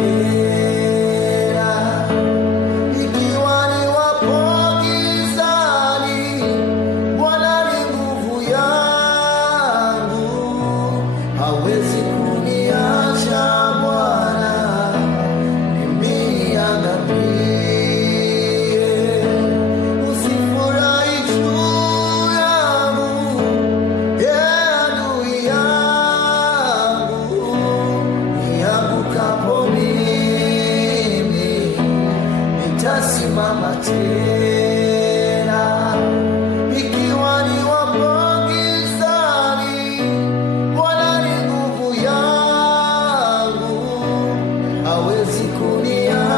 tena. Ikiwa niwapo gizani, Bwana ni nguvu yangu, hawezi kuniacha Bwana mimi niangamie. Usifurahi juu yangu, adui yangu, niangukapo mimi nitasimama tena. Ikiwa niwapo gizani, Bwana ni nguvu yangu, hawezi kuniacha